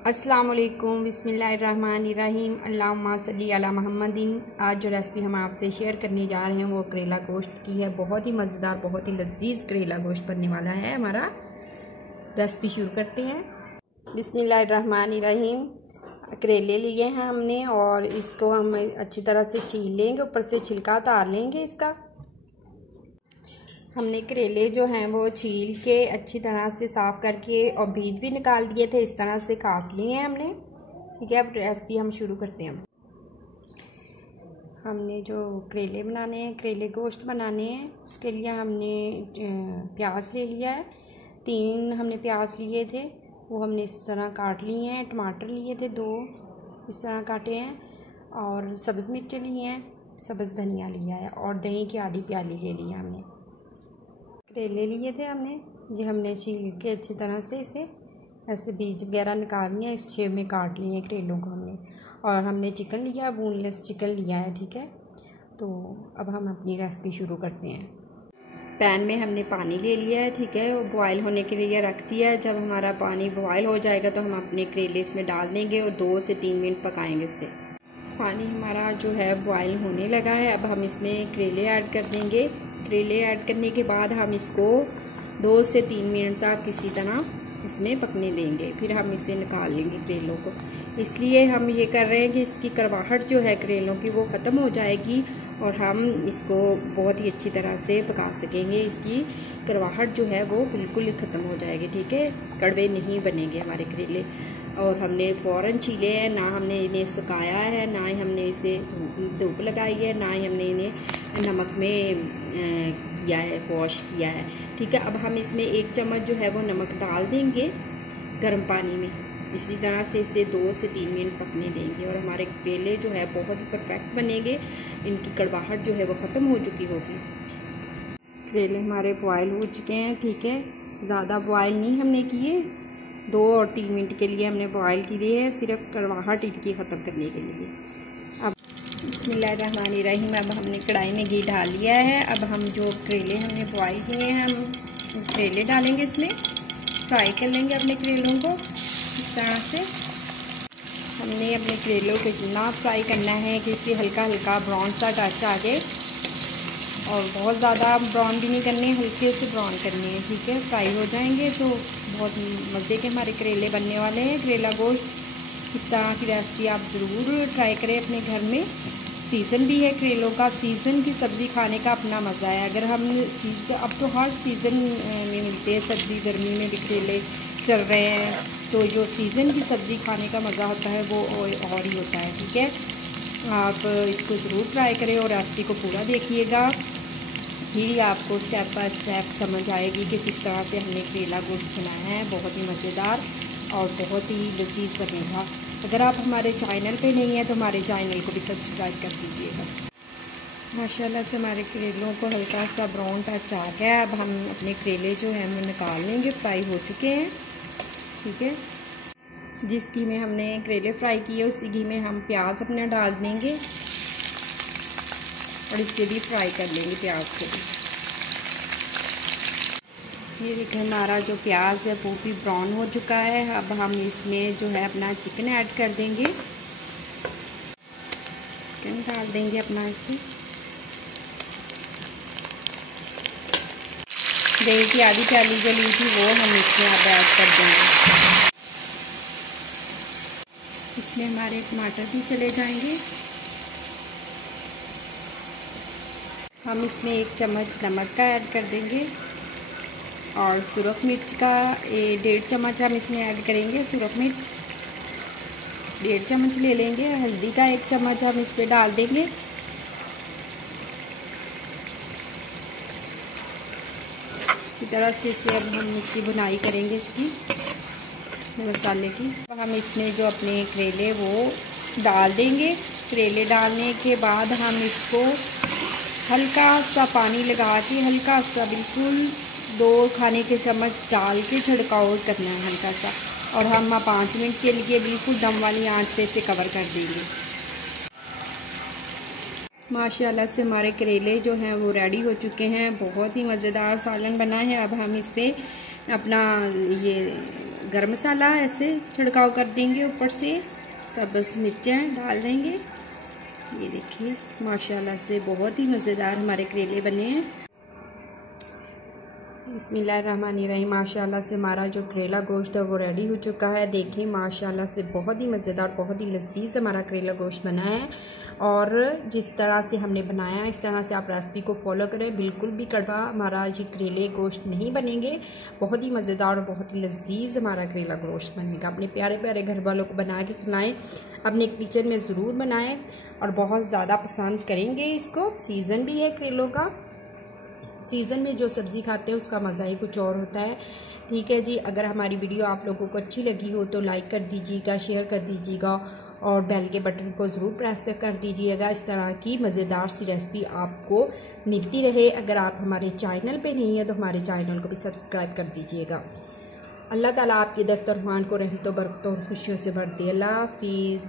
अस्सलाम वालेकुम, बिस्मिल्लाहिर्रहमानिर्रहीम, अल्लाहुम्मा सल्ली अला मुहम्मदिन। आज जो रेसिपी हम आपसे शेयर करने जा रहे हैं वो करेला गोश्त की है। बहुत ही मज़ेदार, बहुत ही लजीज करेला गोश्त बनने वाला है हमारा। रेसिपी शुरू करते हैं। बिस्मिल्लाहिर्रहमानिर्रहीम। करेले लिए हैं हमने और इसको हम अच्छी तरह से छील लेंगे, ऊपर से छिलका उतार लेंगे इसका। हमने करेले जो हैं वो छील के अच्छी तरह से साफ़ करके और बीज भी निकाल दिए थे। इस तरह से काट लिए हैं हमने। ठीक है, अब रेसिपी हम शुरू करते हैं। हमने जो करेले बनाने हैं, करेले गोश्त बनाने हैं, उसके लिए हमने प्याज ले लिया है। 3 हमने प्याज लिए थे, वो हमने इस तरह काट लिए हैं। टमाटर लिए थे 2, इस तरह काटे हैं। और सब्ज़ मिर्च लिए हैं, सब्ज़ धनिया लिया है और दही की आधी प्याली ले ली है हमने। करेले लिए थे हमने जी, हमने छील के अच्छी तरह से इसे ऐसे बीज वगैरह निकाल लिया, इस शेप में काट लिए हैं करेलों को हमने। और हमने चिकन लिया, बोनलेस चिकन लिया है। ठीक है, तो अब हम अपनी रेसिपी शुरू करते हैं। पैन में हमने पानी ले लिया है। ठीक है, वो बॉयल होने के लिए रख दिया है। जब हमारा पानी बॉयल हो जाएगा तो हम अपने करेले इसमें डाल देंगे और 2 से 3 मिनट पकाएंगे उसे। पानी हमारा जो है बॉयल होने लगा है। अब हम इसमें करेले ऐड कर देंगे। करेले ऐड करने के बाद हम इसको 2 से 3 मिनट तक किसी तरह इसमें पकने देंगे, फिर हम इसे निकाल लेंगे करेलों को। इसलिए हम ये कर रहे हैं कि इसकी कड़वाहट जो है करेलों की वो ख़त्म हो जाएगी और हम इसको बहुत ही अच्छी तरह से पका सकेंगे। इसकी कड़वाहट जो है वो बिल्कुल ही ख़त्म हो जाएगी। ठीक है, कड़वे नहीं बनेंगे हमारे करेले। और हमने फ़ौरन छीले हैं, ना हमने इन्हें सुखाया है, ना ही हमने इसे धूप लगाई है, ना ही हमने इन्हें नमक में किया है, वॉश किया है। ठीक है, अब हम इसमें 1 चम्मच जो है वो नमक डाल देंगे गर्म पानी में। इसी तरह से इसे 2 से 3 मिनट पकने देंगे और हमारे करेले जो है बहुत ही परफेक्ट बनेंगे। इनकी कड़वाहट जो है वो ख़त्म हो चुकी होगी। करेले हमारे बॉयल हो चुके हैं। ठीक है, ज़्यादा बॉयल नहीं हमने किए, 2 और 3 मिनट के लिए हमने बॉयल किए हैं, सिर्फ कड़वाहट इनकी ख़त्म करने के लिए। अब बिस्मिल्लाहिर्रहमानिर्रहीम, अब हमने कढ़ाई में घी डाल लिया है। अब हम जो करेले हमने बॉयल किए हैं, हम करेले डालेंगे इसमें, फ्राई कर लेंगे अपने करेलों को इस तरह से। हमने अपने करेलों को इतना फ्राई करना है कि इसे हल्का हल्का ब्राउन सा टच आ जाए और बहुत ज़्यादा ब्राउन भी नहीं करने, हल्के से ब्राउन करने हैं। ठीक है, फ्राई हो जाएंगे तो बहुत मज़े के हमारे करेले बनने वाले हैं। करेला गोश्त इस तरह की रेसिपी आप ज़रूर ट्राई करें अपने घर में। सीज़न भी है करेलों का, सीज़न की सब्ज़ी खाने का अपना मज़ा है। अगर हम अब तो हर सीज़न में मिलते हैं, सर्दी गर्मी में भी करेले चल रहे हैं, तो जो सीज़न की सब्ज़ी खाने का मज़ा होता है वो और ही होता है। ठीक है, आप इसको ज़रूर ट्राई करें और रेसिपी को पूरा देखिएगा, फिर आपको स्टेप बाय स्टेप समझ आएगी कि किस तरह से हमने करेला गोश्त बनाया है। बहुत ही मज़ेदार और बहुत ही लजीज बनेगा। अगर आप हमारे चैनल पे नहीं हैं तो हमारे चैनल को भी सब्सक्राइब कर दीजिएगा। माशाल्लाह से हमारे करेलों को हल्का सा ब्राउन टच आ गया है। अब हम अपने करेले जो हैं वो निकाल लेंगे, फ्राई हो चुके हैं। ठीक है, जिस घी में हमने करेले फ्राई किए उसी घी में हम प्याज अपना डाल देंगे और इसके भी फ्राई कर लेंगे प्याज को भी। ये देखिए हमारा जो प्याज है वो भी ब्राउन हो चुका है। अब हम इसमें जो है अपना चिकन ऐड कर देंगे, चिकन डाल देंगे अपना इसे। दही की आधी प्याली जो ली थी वो हम इसमें अब ऐड कर देंगे। इसमें हमारे टमाटर भी चले जाएंगे। हम इसमें 1 चम्मच नमक का ऐड कर देंगे और सुरख मिर्च का 1.5 चम्मच हम इसमें ऐड करेंगे। सुरख मिर्च 1.5 चम्मच ले लेंगे। हल्दी का 1 चम्मच हम इसमें डाल देंगे। अच्छी तरह से इसे अब हम इसकी भुनाई करेंगे, इसकी मसाले की। हम इसमें जो अपने करेले वो डाल देंगे। करेले डालने के बाद हम इसको हल्का सा पानी लगा के, हल्का सा बिल्कुल 2 खाने के चम्मच डाल के छिड़काव करना है हल्का सा, और हम 5 मिनट के लिए बिल्कुल दम वाली आंच पे से कवर कर देंगे। माशाल्लाह से हमारे करेले जो हैं वो रेडी हो चुके हैं। बहुत ही मज़ेदार सालन बना है। अब हम इस पर अपना ये गरम मसाला ऐसे छिड़काव कर देंगे, ऊपर से सब्ज़ मिर्चें डाल देंगे। ये देखिए माशाल्लाह से बहुत ही मज़ेदार हमारे करेले बने हैं। बिस्मिल्लाहिर्रहमानिर्रहीम। माशाल्लाह से हमारा जो करेला गोश्त है वो रेडी हो चुका है। देखिए माशाल्लाह से बहुत ही मज़ेदार, बहुत ही लजीज हमारा करेला गोश्त बना है। और जिस तरह से हमने बनाया इस तरह से आप रेसिपी को फॉलो करें, बिल्कुल भी कड़वा हमारा ये करेले गोश्त नहीं बनेंगे। बहुत ही मज़ेदार और बहुत ही लजीज हमारा करेला गोश्त बनेगा। अपने प्यारे प्यारे घर वालों को बना के खिलाएँ, अपने किचन में ज़रूर बनाएँ और बहुत ज़्यादा पसंद करेंगे इसको। सीज़न भी है करेलों का, सीज़न में जो सब्ज़ी खाते हैं उसका मज़ा ही कुछ और होता है। ठीक है जी, अगर हमारी वीडियो आप लोगों को अच्छी लगी हो तो लाइक कर दीजिएगा, शेयर कर दीजिएगा और बेल के बटन को ज़रूर प्रेस कर दीजिएगा। इस तरह की मज़ेदार सी रेसिपी आपको मिलती रहे। अगर आप हमारे चैनल पे नहीं हैं तो हमारे चैनल को भी सब्सक्राइब कर दीजिएगा। अल्लाह ताला आपके दस्तरखान को रहमतों बरकतों और खुशियों से भर दे। अल्लाह हाफिज़।